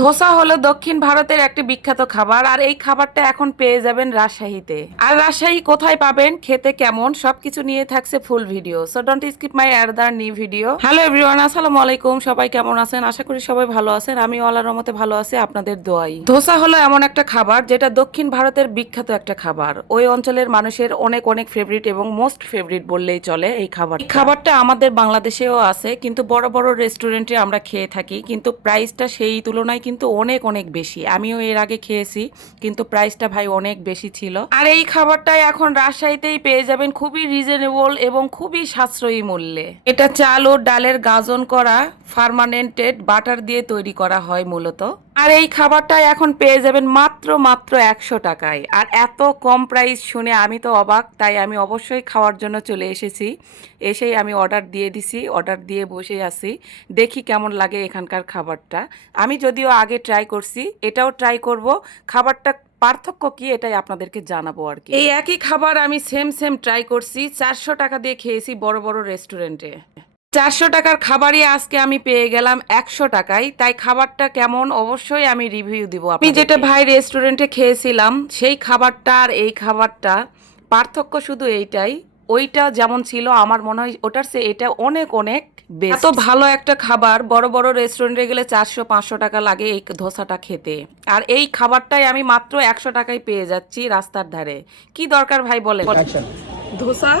ধোসা হলো দক্ষিণ ভারতের একটি বিখ্যাত খাবার আর এই খাবারটা এখন পেয়ে যাবেন রাজশাহীতে। আর রাজশাহী কোথায় পাবেন, খেতে কেমন, সবকিছু নিয়ে থাকছে full video. So don't skip my other new video. Hello everyone, আসসালামু আলাইকুম। সবাই কেমন আছেন? আশা করি সবাই ভালো আছেন। আমিও আল্লাহর রহমতে ভালো আছি, আপনাদের দোয়াই। ধোসা হলো এমন একটা খাবার যেটা দক্ষিণ ভারতের বিখ্যাত একটা খাবার। ওই অঞ্চলের মানুষের অনেক অনেক ফেভারিট এবং মোস্ট ফেভারিট বললেই চলে এই খাবার। এই খাবারটা আমাদের বাংলাদেশেও আছে, কিন্তু বড় বড় রেস্টুরেন্টে আমরা খেয়ে থাকি, কিন্তু প্রাইসটা সেই তুলনায় কিন্তু অনেক অনেক বেশি। আমিও এর আগে খেয়েছি, কিন্তু প্রাইসটা ভাই অনেক বেশি ছিল। আর এই খাবারটাই এখন রাজশাহীতেই পেয়ে যাবেন খুবই রিজনেবল এবং খুবই সাশ্রয়ী মূল্যে। এটা চাল ও ডালের গাজন করা ফার্মানেন্টেড বাটার দিয়ে তৈরি করা হয় মূলত। আর এই খাবারটা এখন পেয়ে যাবেন মাত্র মাত্র 100 টাকায়। আর এত কম প্রাইস শুনে আমি তো অবাক, তাই আমি অবশ্যই খাওয়ার জন্য চলে এসেছি। এসেই আমি অর্ডার দিয়ে দিছি, অর্ডার দিয়ে বসে আছি, দেখি কেমন লাগে এখানকার খাবারটা। আমি যদিও আগে ট্রাই করছি, এটাও ট্রাই করব। খাবারটা পার্থক্য কি এটাই আপনাদেরকে জানাবো আর কি। এই একই খাবার আমি সেম সেম ট্রাই করছি, 400 টাকা দিয়ে খেয়েছি বড় বড় রেস্টুরেন্টে। 400 টাকার খাবারই আজকে আমি পেয়ে গেলাম 100 টাকায়। তাই খাবারটা কেমন অবশ্যই আমি রিভিউ দিব। আমি যেটা ভাই রেস্টুরেন্টে খেয়েছিলাম সেই খাবারটা আর এই খাবারটা পার্থক্য শুধু এইটাই, ওইটা যেমন ছিল আমার মনে হয় ওটার চেয়ে এটা অনেক অনেক বেস্ট। এত ভালো একটা খাবার বড় বড় রেস্টুরেন্টে গেলে 400-500 টাকা লাগে এই ধোসাটা খেতে, আর এই খাবারটাই আমি মাত্র 100 টাকায় পেয়ে যাচ্ছি রাস্তার ধারে। কি দরকার ভাই বলেন? ধোসা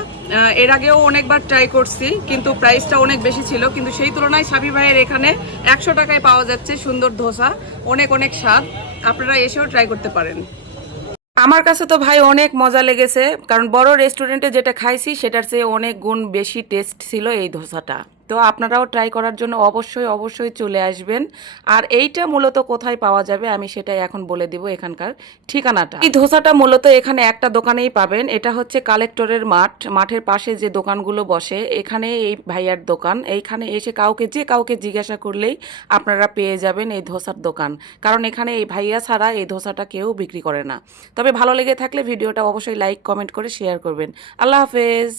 এর আগেও অনেকবার ট্রাই করছি, কিন্তু প্রাইসটা অনেক বেশি ছিল, কিন্তু সেই তুলনায় সাবি ভাইয়ের এখানে 100 টাকায় পাওয়া যাচ্ছে সুন্দর ধোসা, অনেক অনেক স্বাদ। আপনারা এসেও ট্রাই করতে পারেন। আমার কাছে তো ভাই অনেক মজা লেগেছে, কারণ বড় রেস্টুরেন্টে যেটা খাইছি সেটার চেয়ে অনেক গুণ বেশি টেস্ট ছিল এই ধোসাটা। তো আপনারাও ট্রাই করার জন্য অবশ্যই অবশ্যই চলে আসবেন। আর এইটা মূলত কোথায় পাওয়া যাবে আমি সেটাই এখন বলে দিব, এখানকার ঠিকানাটা। এই ধোসাটা মূলত এখানে একটা দোকানেই পাবেন, এটা হচ্ছে কালেক্টরের মাঠ, মাঠের পাশে যে দোকানগুলো বসে এখানে এই ভাইয়ার দোকান। এইখানে এসে কাউকে জিজ্ঞাসা করলেই আপনারা পেয়ে যাবেন এই ধোসার দোকান, কারণ এখানে এই ভাইয়া ছাড়া এই ধোসাটা কেউ বিক্রি করে না। তবে ভালো লেগে থাকলে ভিডিওটা অবশ্যই লাইক কমেন্ট করে শেয়ার করবেন। আল্লাহ হাফেজ।